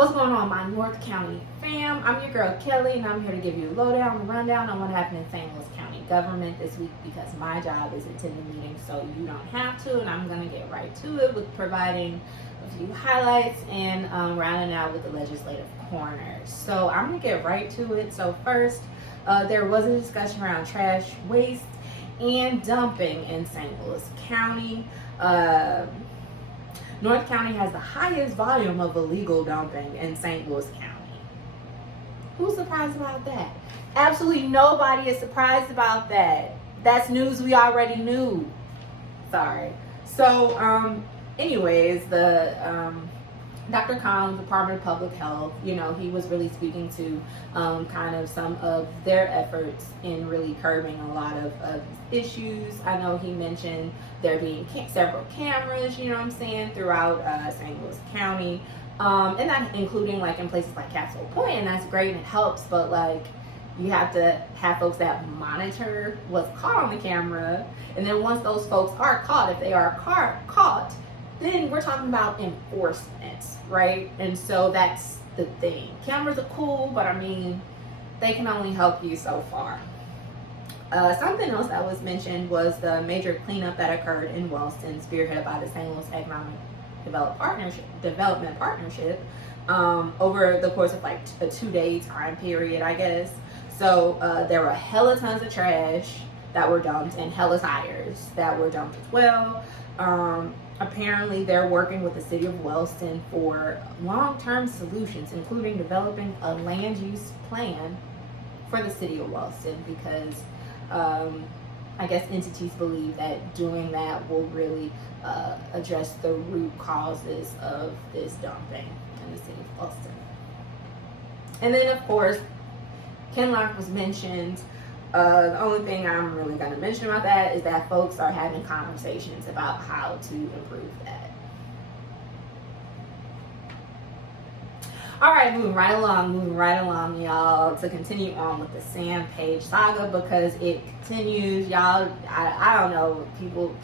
What's going on, my North County fam? I'm your girl Kelly, and I'm here to give you a lowdown, rundown on what happened in St. Louis County government this week, because my job is attending meetings, so you don't have to, and I'm gonna get right to it with providing a few highlights and rounding out with the legislative corner. So I'm gonna get right to it. So first, there was a discussion around trash, waste, and dumping in St. Louis County. North County has the highest volume of illegal dumping in St. Louis County. Who's surprised about that? Absolutely nobody is surprised about that. That's news we already knew. Sorry. So, anyways, the Dr. Collins, Department of Public Health, he was really speaking to kind of some of their efforts in really curbing a lot of issues. I know he mentioned there being several cameras, throughout St. Louis County, and that including like in places like Capitol Point, and that's great and it helps, but like you have to have folks that monitor what's caught on the camera, and then once those folks are caught, if they are caught, then we're talking about enforcement, right? And so that's the thing. Cameras are cool, but I mean, they can only help you so far. Something else that was mentioned was the major cleanup that occurred in Wellston, spearheaded by the St. Louis Economic Development Partnership, over the course of like a 2-day time period, I guess. So there were hella tons of trash that were dumped and hella tires that were dumped as well. Apparently, they're working with the city of Wellston for long-term solutions, including developing a land use plan for the city of Wellston, because I guess entities believe that doing that will really address the root causes of this dumping in the city of Wellston. And then, of course, Kenlock was mentioned. The only thing I'm really going to mention about that is that folks are having conversations about how to improve that. All right, moving right along, y'all, to continue on with the Sam Page saga, because it continues, y'all. I don't know, people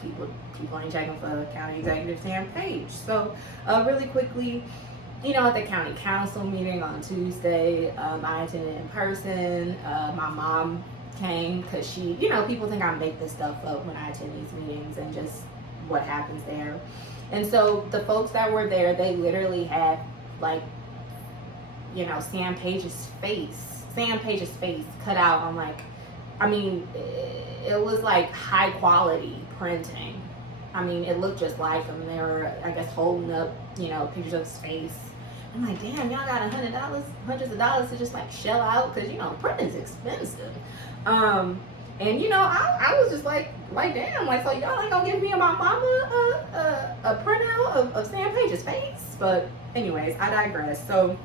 ain't checking for County Executive Sam Page. So, really quickly, at the county council meeting on Tuesday, I attended in person. My mom came because she, people think I make this stuff up when I attend these meetings and just what happens there. And so the folks that were there, they literally had like, Sam Page's face cut out on like, it was like high quality printing. It looked just like him. They were, I guess, holding up, pictures of his face. I'm like, damn, y'all got hundreds of dollars to just like shell out, because printing's expensive. And I was just like damn, like, so y'all ain't gonna give me and my mama a printout of Sam Page's face. But anyways, I digress. So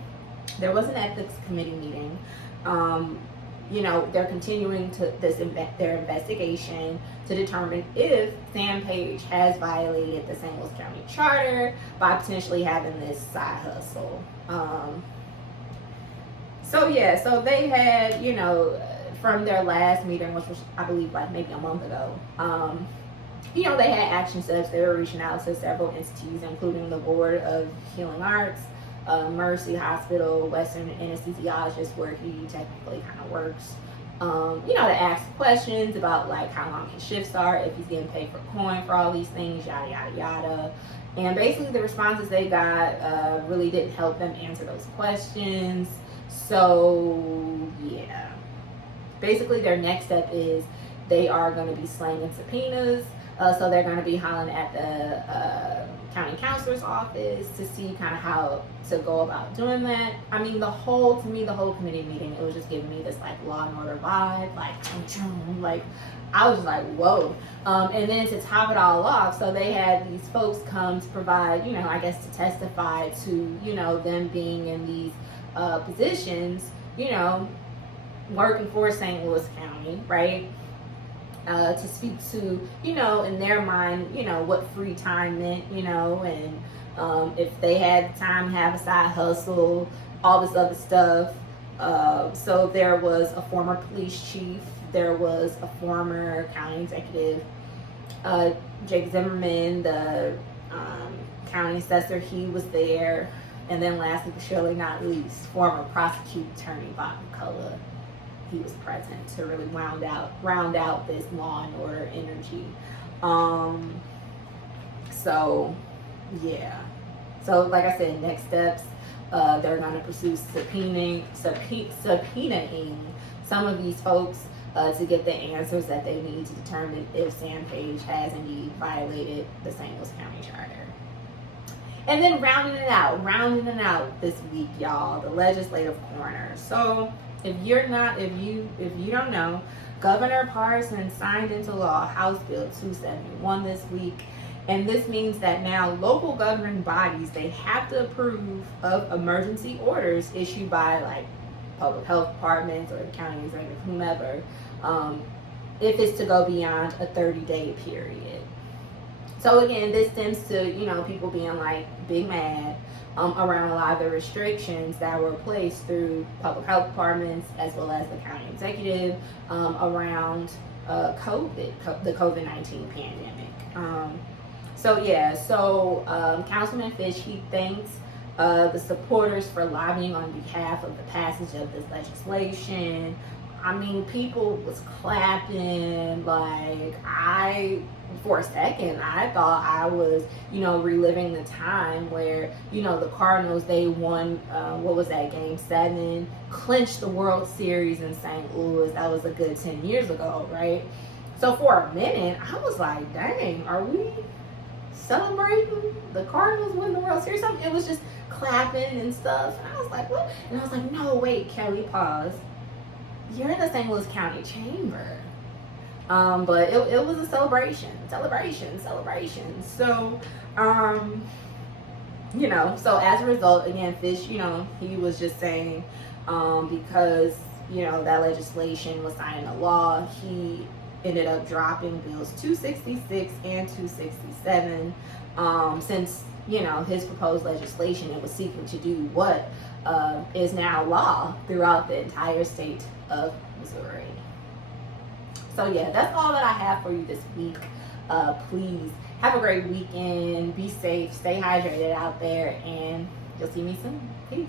there was an ethics committee meeting. They're continuing their investigation to determine if Sam Page has violated the St. Louis County Charter by potentially having this side hustle. So they had, from their last meeting, which was, I believe, like maybe a month ago, they had action steps. They were reaching out to several entities, including the Board of Healing Arts, Mercy Hospital, Western Anesthesiologist, where he technically kind of works, to ask questions about like how long his shifts are, if he's getting paid for coin for all these things, yada, yada, yada. And basically the responses they got really didn't help them answer those questions. So, yeah. Basically, their next step is they are going to be slanging subpoenas. So they're going to be hollering at the county counselor's office to see kind of how to go about doing that. The whole committee meeting, it was just giving me this like Law and Order vibe, like I was just like, whoa. And then to top it all off, so they had these folks come to provide, I guess to testify to, them being in these positions, working for St. Louis County, right? To speak to, in their mind, what free time meant, and if they had time to have a side hustle, all this other stuff. So there was a former police chief, there was a former county executive, Jake Zimmerman, the county assessor, he was there. And then lastly, but surely not least, former prosecuting attorney Bob McCullough. He was present to really round out this law and order energy. So yeah. So like I said, next steps, they're going to pursue subpoenaing some of these folks to get the answers that they need to determine if Sam Page has indeed violated the St. Louis County Charter. And then rounding it out this week, y'all, the legislative coroner. So if you don't know, Governor Parson signed into law House Bill 271 this week. And this means that now local governing bodies, they have to approve of emergency orders issued by like public health departments or the county executive, whomever, if it's to go beyond a 30-day period. So again, this stems to, people being like big mad around a lot of the restrictions that were placed through public health departments as well as the county executive around the COVID-19 pandemic. So Councilman Fish, he thanks the supporters for lobbying on behalf of the passage of this legislation. I mean, people was clapping. For a second, I thought I was, reliving the time where, the Cardinals, they won, Game 7, clinched the World Series in St. Louis. That was a good 10 years ago, right? So for a minute, I was like, dang, are we celebrating the Cardinals win the World Series? It was just clapping and stuff. And I was like, what? And I was like, no, wait, Kelly, pause. You're in the St. Louis County Chamber. But it was a celebration. So, so as a result, again, Fish, he was just saying, because, that legislation was signed into law, he ended up dropping bills 266 and 267, since, his proposed legislation, it was seeking to do what is now law throughout the entire state of Missouri. So yeah, that's all that I have for you this week. Please have a great weekend. Be safe. Stay hydrated out there. And you'll see me soon. Peace.